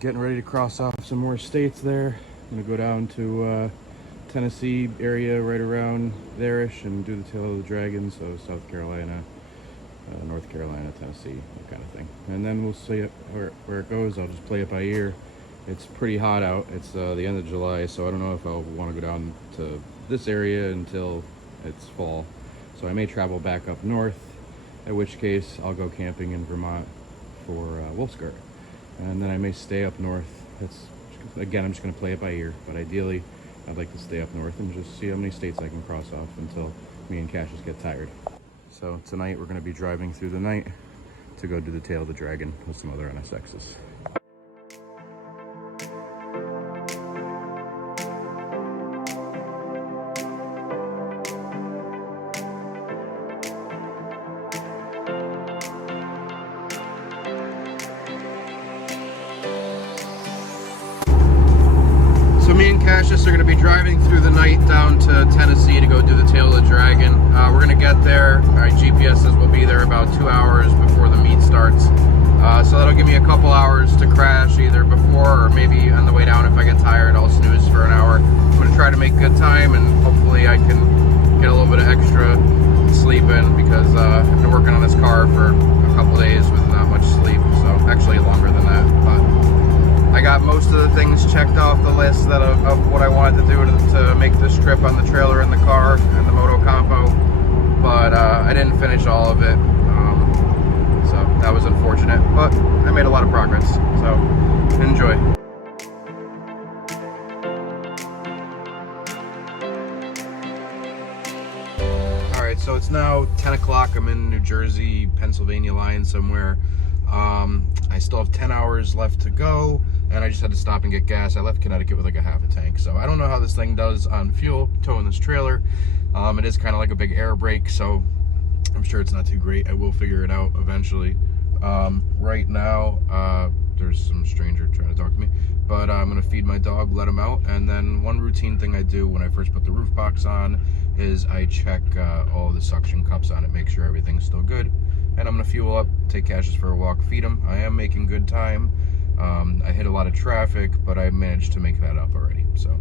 Getting ready to cross off some more states there. I'm gonna go down to Tennessee area right around there-ish and do the Tail of the Dragon, so South Carolina, North Carolina, Tennessee, that kind of thing. And then we'll see it where it goes. I'll just play it by ear. It's pretty hot out. It's the end of July, so I don't know if I'll want to go down to this area until it's fall. So I may travel back up north, in which case I'll go camping in Vermont for wolf skirt. And then I may stay up north. Again, I'm just going to play it by ear, but ideally I'd like to stay up north and just see how many states I can cross off until me and Cassius get tired. So tonight we're going to be driving through the night to go do the Tail of the Dragon with some other NSXs. So me and Cassius are going to be driving through the night down to Tennessee to go do the Tail of the Dragon. We're going to get there. Our GPS says we'll be there about 2 hours before the meet starts. So that'll give me a couple hours to crash either before or maybe on the way down. If I get tired, I'll snooze for an hour. I'm going to try to make good time and hopefully I can get a little bit of extra sleep in because I've been working on this car for a couple days with not much sleep. So actually longer than that. But I got most of the things checked off the list of what I wanted to do to make this trip on the trailer and the car and the Moto Compo, but I didn't finish all of it, so that was unfortunate, but I made a lot of progress, so enjoy. Alright, so it's now 10 o'clock, I'm in New Jersey, Pennsylvania line somewhere. I still have 10 hours left to go, and I just had to stop and get gas. I left Connecticut with like a half a tank, so I don't know how this thing does on fuel, towing this trailer. It is kind of like a big air brake, so I'm sure it's not too great. I will figure it out eventually. Right now, there's some stranger trying to talk to me, but I'm gonna feed my dog, let him out, and then one routine thing I do when I first put the roof box on is I check all the suction cups on it, make sure everything's still good. And I'm gonna fuel up, take Cassius for a walk, feed him. I am making good time. I hit a lot of traffic, but I managed to make that up already. So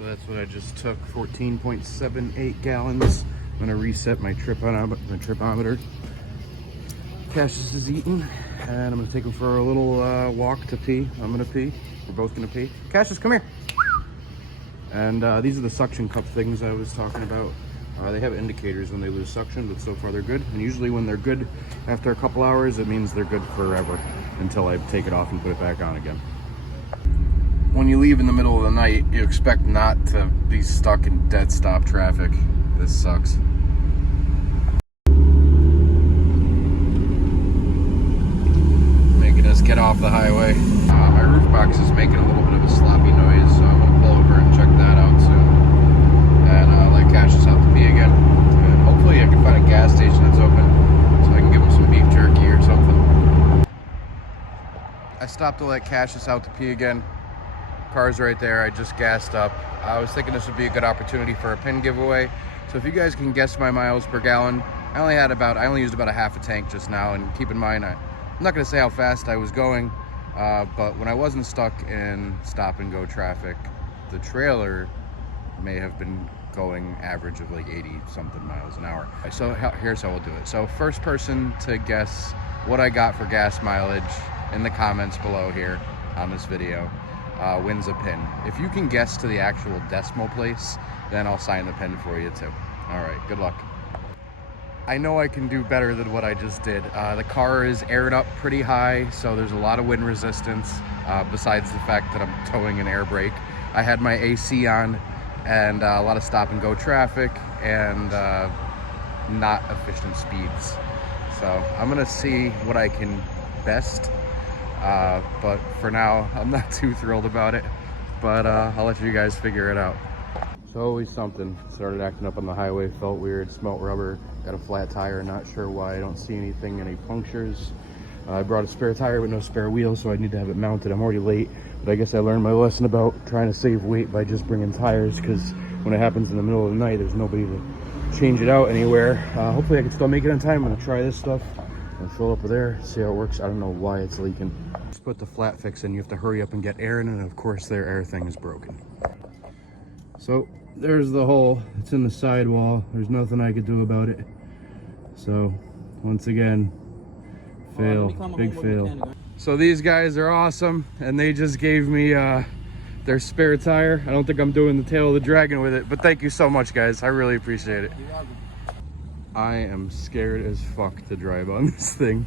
that's what I just took, 14.78 gallons. I'm gonna reset my tripometer. Cassius is eating, and I'm gonna take him for a little walk to pee. I'm gonna pee. We're both gonna pee. Cassius, come here. And these are the suction cup things I was talking about. They have indicators when they lose suction, but so far they're good. And usually when they're good after a couple hours, it means they're good forever until I take it off and put it back on again. When you leave in the middle of the night, you expect not to be stuck in dead stop traffic. This sucks. Making us get off the highway. My roof box is making a little bit of a sloppy noise, so I'm gonna pull over and check that out soon. And let Cassius out to pee again. And hopefully I can find a gas station that's open so I can give him some beef jerky or something. I stopped to let Cassius out to pee again. Car's right there. I just gassed up. I was thinking this would be a good opportunity for a pin giveaway. So if you guys can guess my miles per gallon, I only used about a half a tank just now. And keep in mind, I'm not going to say how fast I was going, but when I wasn't stuck in stop and go traffic, the trailer may have been going average of like 80 something miles an hour. So here's how we'll do it. So first person to guess what I got for gas mileage in the comments below here on this video wins a pin. If you can guess to the actual decimal place, then I'll sign the pin for you too. All right, good luck. I know I can do better than what I just did. The car is aired up pretty high, so there's a lot of wind resistance, besides the fact that I'm towing an air brake. I had my AC on, and a lot of stop and go traffic and not efficient speeds. So I'm gonna see what I can best, but for now I'm not too thrilled about it, but I'll let you guys figure it out. It's always something. Started acting up on the highway, felt weird, smelt rubber, got a flat tire, not sure why. I don't see anything, any punctures. I brought a spare tire with no spare wheel, so I need to have it mounted. I'm already late, but I guess I learned my lesson about trying to save weight by just bringing tires, because when it happens in the middle of the night, there's nobody to change it out anywhere. Hopefully I can still make it on time. I'm gonna try this stuff and fill up with air, see how it works. I don't know why it's leaking. Just put the flat fix in. You have to hurry up and get air in, and of course their air thing is broken. So there's the hole. It's in the sidewall. There's nothing I could do about it. So once again, fail, big fail. So these guys are awesome, and they just gave me their spare tire. I don't think I'm doing the tail of the dragon with it, but thank you so much, guys. I really appreciate it. I am scared as fuck to drive on this thing.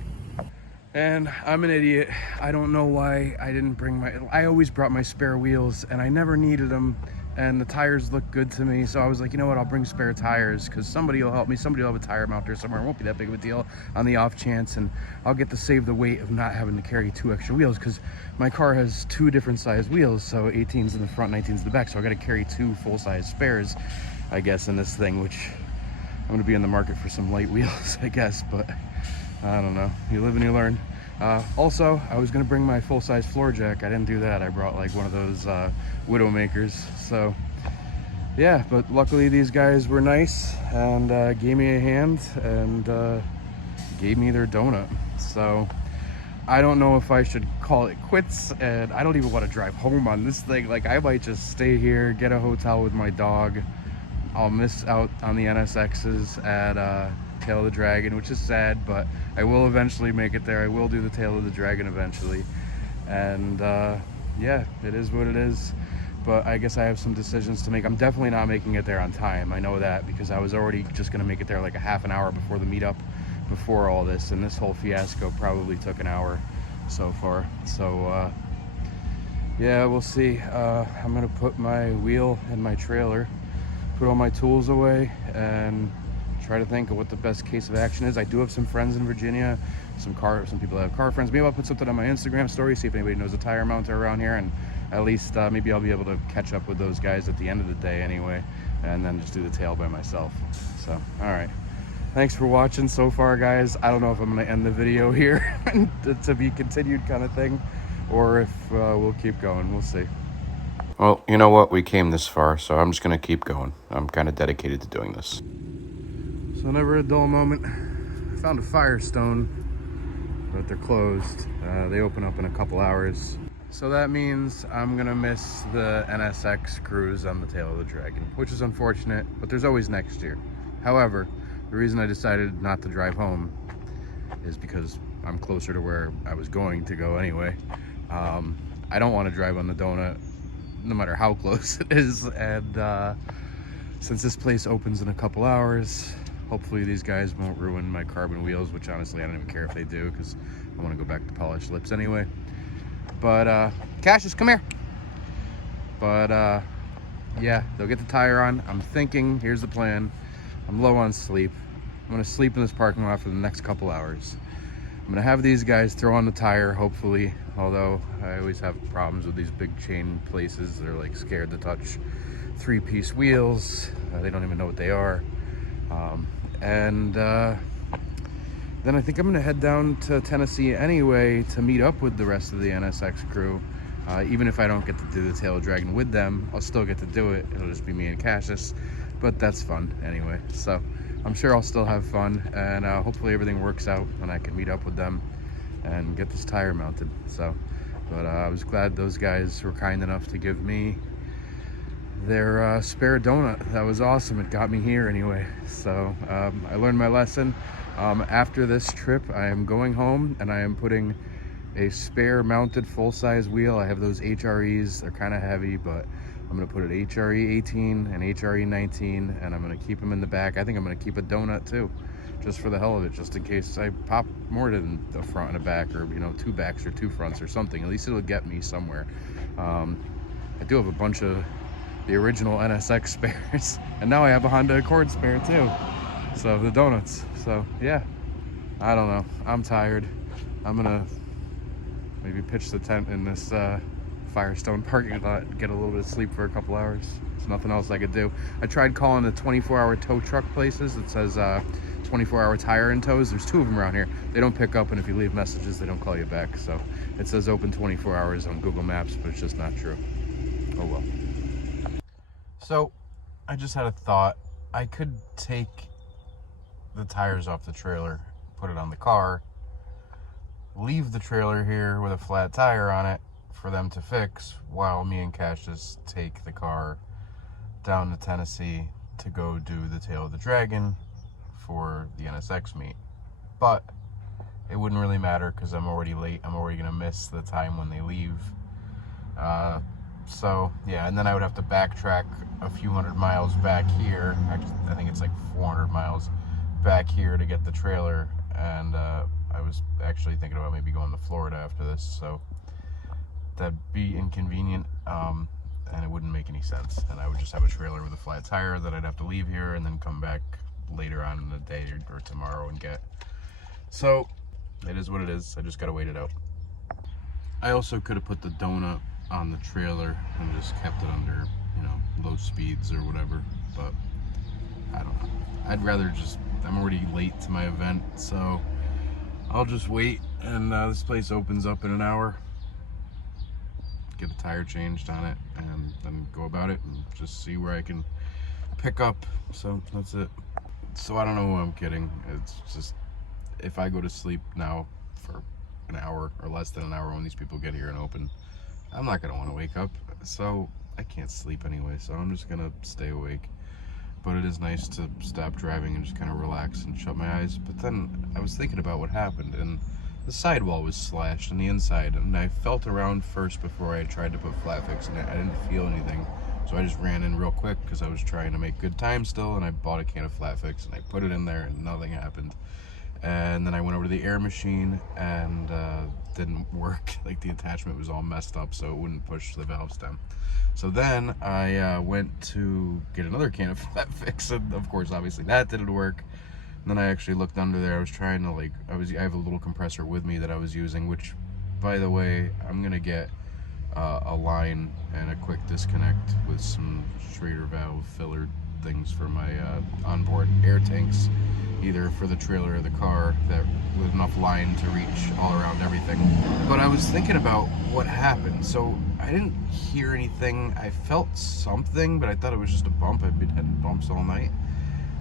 And I'm an idiot. I don't know why I didn't bring I always brought my spare wheels, and I never needed them. And the tires look good to me, so I was like, you know what, I'll bring spare tires because somebody will help me. Somebody will have a tire mounter somewhere. It won't be that big of a deal on the off chance, and I'll get to save the weight of not having to carry 2 extra wheels because my car has 2 different size wheels, so 18's in the front, 19's in the back, so I got to carry 2 full-size spares, I guess, in this thing, which I'm going to be in the market for some light wheels, I guess, but I don't know. You live and you learn. Also, I was gonna bring my full-size floor jack. I didn't do that. I brought like one of those Widowmakers. So yeah, but luckily these guys were nice and gave me a hand and gave me their donut. So I don't know if I should call it quits, and I don't even want to drive home on this thing. Like, I might just stay here, get a hotel with my dog. I'll miss out on the NSXs at Tail of the Dragon, which is sad, but I will eventually make it there. I will do the Tail of the Dragon eventually, and yeah, it is what it is. But I guess I have some decisions to make. I'm definitely not making it there on time. I know that because I was already just gonna make it there like a half an hour before the meetup, before all this, and this whole fiasco probably took an hour so far. So yeah, we'll see. I'm gonna put my wheel in my trailer, put all my tools away, and try to think of what the best case of action is. I do have some friends in Virginia, some people that have car friends. Maybe I'll put something on my Instagram story, see if anybody knows a tire mounter around here, and at least maybe I'll be able to catch up with those guys at the end of the day anyway, and then just do the tail by myself. So, all right. Thanks for watching so far, guys. I don't know if I'm gonna end the video here to be continued kind of thing, or if we'll keep going. We'll see. Well, you know what? We came this far, so I'm just gonna keep going. I'm kind of dedicated to doing this. So never a dull moment. I found a Firestone, but they're closed. They open up in a couple hours. So that means I'm gonna miss the NSX cruise on the Tail of the Dragon, which is unfortunate, but there's always next year. However, the reason I decided not to drive home is because I'm closer to where I was going to go anyway. I don't want to drive on the donut, no matter how close it is. And since this place opens in a couple hours, hopefully these guys won't ruin my carbon wheels, which honestly I don't even care if they do, because I want to go back to polished lips anyway. But Cassius, come here. But yeah, they'll get the tire on. I'm thinking, here's the plan. I'm low on sleep. I'm gonna sleep in this parking lot for the next couple hours. I'm gonna have these guys throw on the tire, hopefully, although I always have problems with these big chain places. They're like scared to touch 3-piece wheels. They don't even know what they are. Then I think I'm gonna head down to Tennessee anyway to meet up with the rest of the NSX crew. Even if I don't get to do the Tail of Dragon with them, I'll still get to do it. It'll just be me and Cassius, but that's fun anyway. So I'm sure I'll still have fun, and hopefully everything works out and I can meet up with them and get this tire mounted. So, but I was glad those guys were kind enough to give me their spare donut. That was awesome. It got me here anyway. So I learned my lesson. After this trip, I am going home and I am putting a spare mounted full-size wheel. I have those HREs. They're kind of heavy, but I'm gonna put an HRE 18 and HRE 19, and I'm gonna keep them in the back. I think I'm gonna keep a donut too, just for the hell of it, just in case I pop more than the front and a back, or 2 backs or 2 fronts or something. At least it'll get me somewhere. I do have a bunch of the original NSX spares, and now I have a Honda Accord spare too. So the donuts. So yeah, I don't know. I'm tired. I'm gonna maybe pitch the tent in this Firestone parking lot, get a little bit of sleep for a couple hours. There's nothing else I could do. I tried calling the 24-hour tow truck places. It says 24-hour tire and tows. There's 2 of them around here. They don't pick up, and if you leave messages, they don't call you back. So it says open 24 hours on Google Maps, but it's just not true. Oh well. So I just had a thought. I could take the tires off the trailer, put it on the car, leave the trailer here with a flat tire on it for them to fix, while me and Cash just take the car down to Tennessee to go do the Tail of the Dragon for the NSX meet. But it wouldn't really matter because I'm already late. I'm already gonna miss the time when they leave. So yeah, and then I would have to backtrack a few hundred miles back here. Actually, I think it's like 400 miles back here to get the trailer. And I was actually thinking about maybe going to Florida after this, so that'd be inconvenient, and it wouldn't make any sense. And I would just have a trailer with a flat tire that I'd have to leave here and then come back later on in the day or tomorrow and get. So it is what it is. I just gotta wait it out. I also could have put the donut on the trailer and just kept it under, you know, low speeds or whatever, but I don't know. I'd rather just, I'm already late to my event, so I'll just wait. And this place opens up in an hour. Get a tire changed on it and then go about it and just see where I can pick up. So that's it. So I don't know who I'm kidding. It's just, if I go to sleep now for an hour or less than an hour when these people get here and open, I'm not gonna want to wake up. So I can't sleep anyway, so I'm just gonna stay awake. But it is nice to stop driving and just kind of relax and shut my eyes. But then I was thinking about what happened, and the sidewall was slashed on the inside, and I felt around first before I tried to put flat fix in it. I didn't feel anything, so I just ran in real quick because I was trying to make good time still, and I bought a can of flat fix and I put it in there and nothing happened. And then I went over to the air machine and didn't work. Like, the attachment was all messed up, so it wouldn't push the valve stem. So then I went to get another can of flat fix, and of course obviously that didn't work. And then I actually looked under there. I was trying to, like, I have a little compressor with me that I was using, which, by the way, I'm gonna get a line and a quick disconnect with some Schrader valve filler things for my onboard air tanks, either for the trailer or the car, that with enough line to reach all around everything. But I was thinking about what happened. So I didn't hear anything. I felt something, but I thought it was just a bump. I've been hitting bumps all night.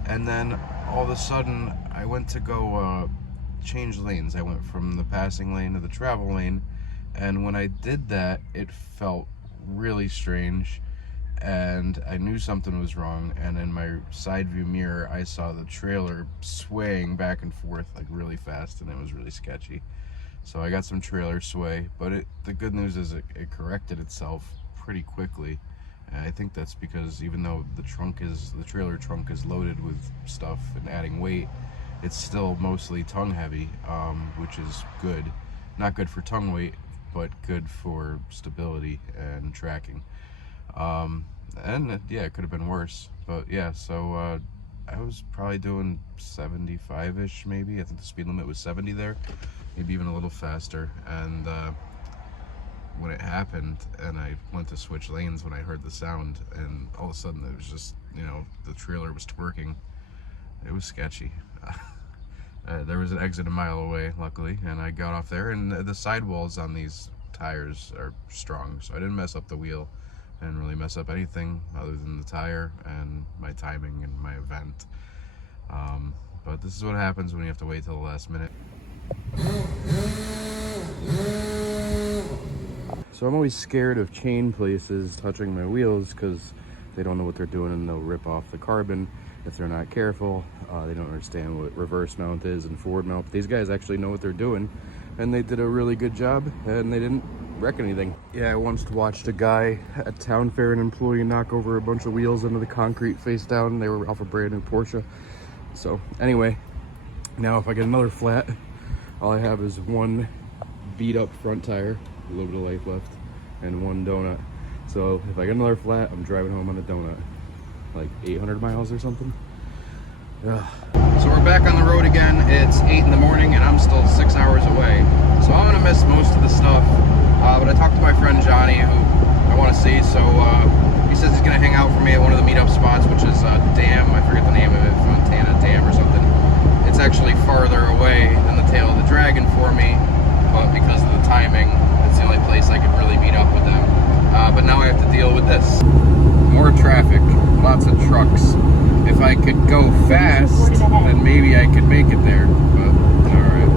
And then all of a sudden I went to go change lanes. I went from the passing lane to the travel lane, and when I did that, it felt really strange, and I knew something was wrong. And in my side view mirror, I saw the trailer swaying back and forth like really fast, and it was really sketchy. So I got some trailer sway, but the good news is it corrected itself pretty quickly. And I think that's because even though the trailer trunk is loaded with stuff and adding weight, it's still mostly tongue heavy, which is good. Not good for tongue weight, but good for stability and tracking. And yeah, it could have been worse, but yeah. So I was probably doing 75-ish maybe. I think the speed limit was 70 there, maybe even a little faster. And when it happened, and I went to switch lanes when I heard the sound, and all of a sudden it was just, you know, the trailer was twerking. It was sketchy. There was an exit a mile away, luckily, and I got off there, and the sidewalls on these tires are strong, so I didn't mess up the wheel. I didn't really mess up anything other than the tire and my timing and my event. But this is what happens when you have to wait till the last minute. So I'm always scared of chain places touching my wheels because they don't know what they're doing, and they'll rip off the carbon if they're not careful. They don't understand what reverse mount is and forward mount. But these guys actually know what they're doing, and they did a really good job, and they didn't wreck anything. Yeah, I once watched a guy at Town Fair, an employee, knock over a bunch of wheels into the concrete face down. They were off a brand new Porsche. So anyway, now if I get another flat, all I have is one beat up front tire, a little bit of life left, and one donut. So if I get another flat, I'm driving home on the donut, like 800 miles or something. Ugh. So we're back on the road again. It's 8 in the morning and I'm still 6 hours away. So I'm gonna miss most of the stuff. But I talked to my friend Johnny, who I want to see. So he says he's gonna hang out for me at one of the meetup spots, which is Dam. I forget the name of it, Fontana Dam or something. It's actually farther away than the Tail of the Dragon for me, but because of the timing, it's the only place I could really meet up with them. But now I have to deal with this. More traffic, lots of trucks. If I could go fast, then maybe I could make it there, but alright.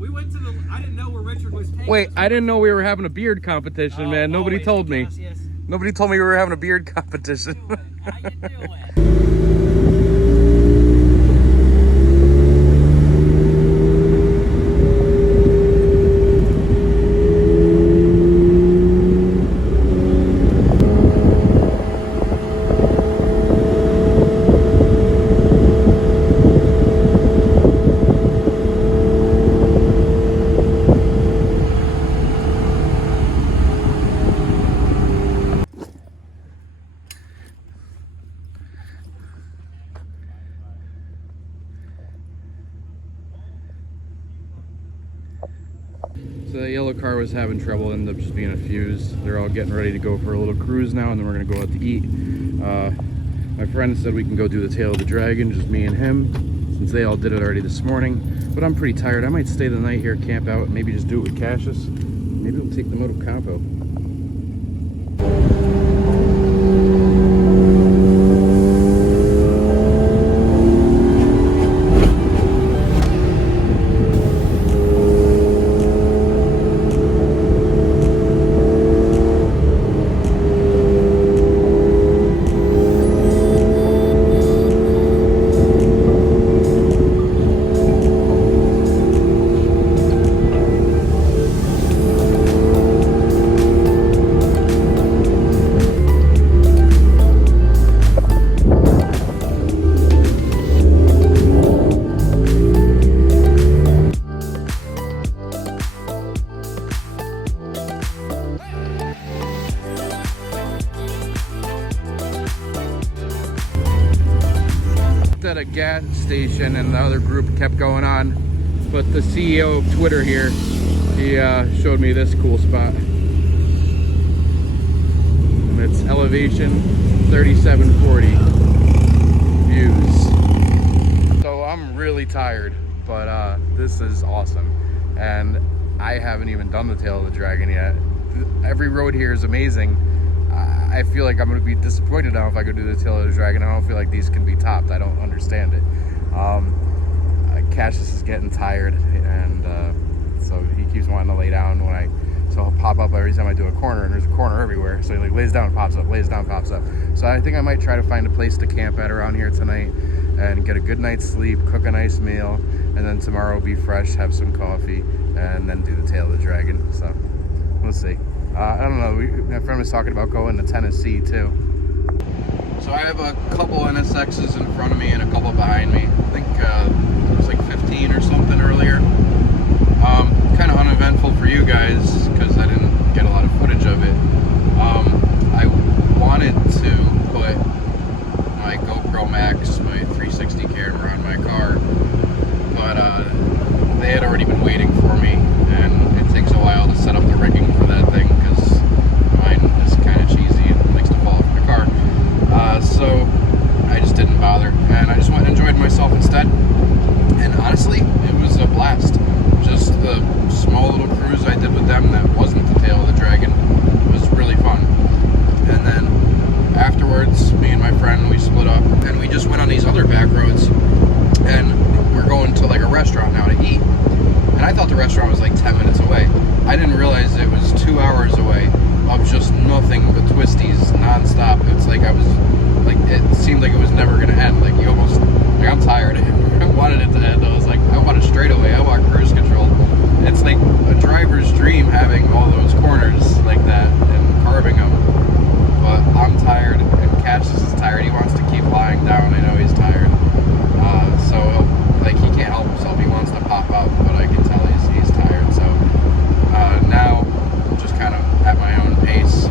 We went to the. I didn't know where Richard was taking. Wait, I didn't know we were having a beard competition, man. Nobody told me. Yes. Nobody told me we were having a beard competition. How you doing? So that yellow car was having trouble, ended up just being a fuse. They're all getting ready to go for a little cruise now, and then we're gonna go out to eat. My friend said we can go do the Tail of the Dragon, just me and him, since they all did it already this morning. But I'm pretty tired. I might stay the night here, camp out, and maybe just do it with Cassius. Maybe we'll take the Moto Campo. At a gas station, and the other group kept going on, but the CEO of Twitter here, he showed me this cool spot, and it's elevation 3740 views. So I'm really tired, but this is awesome, and I haven't even done the Tail of the Dragon yet. Every road here is amazing. I feel like I'm going to be disappointed now if I go do the Tail of the Dragon. I don't feel like these can be topped. I don't understand it. Cassius is getting tired, and so he keeps wanting to lay down so he'll pop up every time I do a corner, and there's a corner everywhere. So he like lays down and pops up, lays down, pops up. So I think I might try to find a place to camp at around here tonight and get a good night's sleep, cook a nice meal, and then tomorrow be fresh, have some coffee, and then do the Tail of the Dragon. So we'll see. I don't know, my friend was talking about going to Tennessee too. So I have a couple NSXs in front of me and a couple behind me. I think it was like 15 or something earlier. Kind of uneventful for you guys because I didn't get a lot of footage of it. I wanted to put my GoPro Max, my 360 camera on my car, but they had already been waiting for me, and it takes a while to set up the rigging for that thing because mine is kind of cheesy and likes to fall off my car. So I just didn't bother, and I just went and enjoyed myself instead. And honestly, it was a blast. Just the small little cruise I did with them that wasn't the Tail of the Dragon was really fun. And then afterwards, me and my friend, we split up, and we just went on these other back roads, and we're going to like a restaurant now to eat. And I thought the restaurant was like 10 minutes away. I didn't realize it was 2 hours away of just nothing but twisties nonstop. It's like I was, like, it seemed like it was never gonna end. Like, you almost, like, I'm tired. I wanted it to end. I was like, I want it straight away. I want cruise control. It's like a driver's dream having all those corners like that and carving them. But I'm tired, and Cassius is tired. He wants to keep lying down. I know he's tired. So, like, he can't help himself. He wants to pop up, but I can tell he's tired. So, now I'm just kind of at my own pace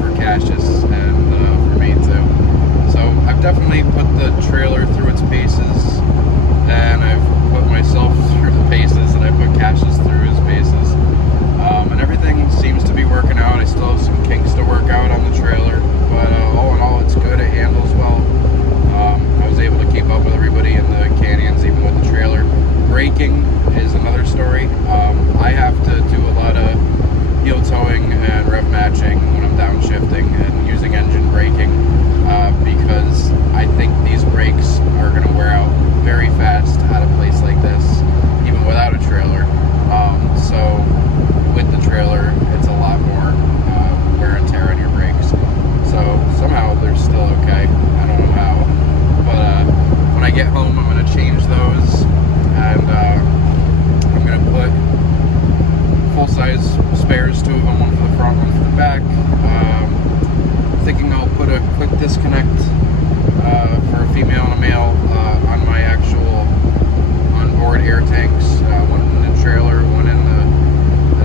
for Cassius and for me too. So I've definitely put the trailer through its paces, and I've put myself through the paces, and I put full-size spares, 2 of them, one for the front, one for the back. Thinking I'll put a quick disconnect for a female and a male on my actual onboard air tanks, one in the trailer, one in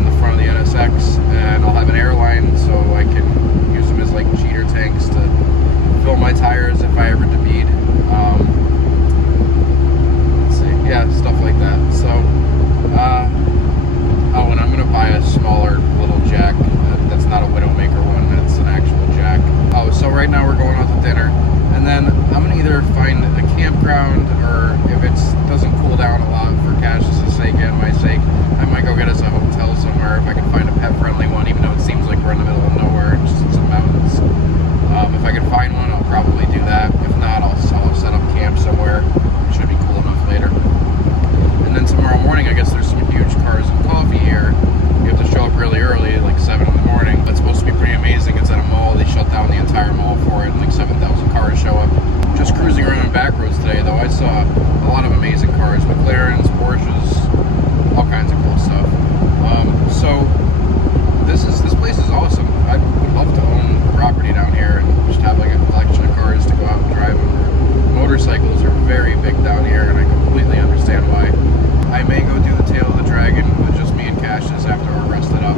the front of the NSX, and I'll have an airline so I can use them as like cheater tanks to fill my tires if I ever debead. Let's see, yeah, stuff like that. So, oh, and I'm gonna buy a smaller little jack. That's not a Widowmaker one. That's an actual jack. Oh, so right now we're going out to dinner, and then I'm gonna either find a campground, or if it doesn't cool down a lot for Cash's sake and my sake, I might go get us a hotel somewhere if I can find a pet-friendly one, even though it seems like we're in the middle of nowhere, just in some mountains. If I can find one, I'll probably do that. If not, I'll set up camp somewhere. It should be cool enough later. And then tomorrow morning, I guess there's some huge Cars and Coffee here. You have to show up really early, like 7 in the morning. That's supposed to be pretty amazing. It's at a mall. They shut down the entire mall for it, and like 7,000 cars show up. Just cruising around on back roads today, though, I saw a lot of amazing cars. McLarens, Porsches, all kinds of cool stuff. So this place is awesome. I would love to own property down here and just have like a collection of cars to go out and drive them. Motorcycles are very big down here, and I completely understand why. I may go do the Tail of the Dragon with just me and Cassius after we're rested up.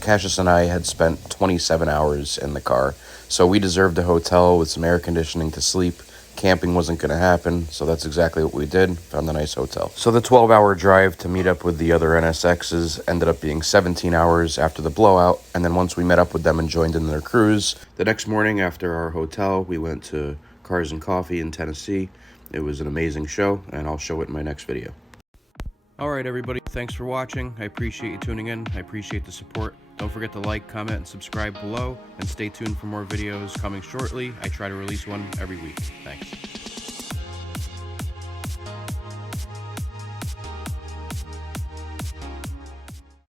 Cassius and I had spent 27 hours in the car, so we deserved a hotel with some air conditioning to sleep. Camping wasn't going to happen, so that's exactly what we did. Found a nice hotel. So the 12-hour drive to meet up with the other NSXs ended up being 17 hours after the blowout, and then once we met up with them and joined in their cruise, the next morning after our hotel, we went to Cars and Coffee in Tennessee. It was an amazing show, and I'll show it in my next video. Alright everybody, thanks for watching. I appreciate you tuning in. I appreciate the support. Don't forget to like, comment, and subscribe below, and stay tuned for more videos coming shortly. I try to release one every week. Thanks.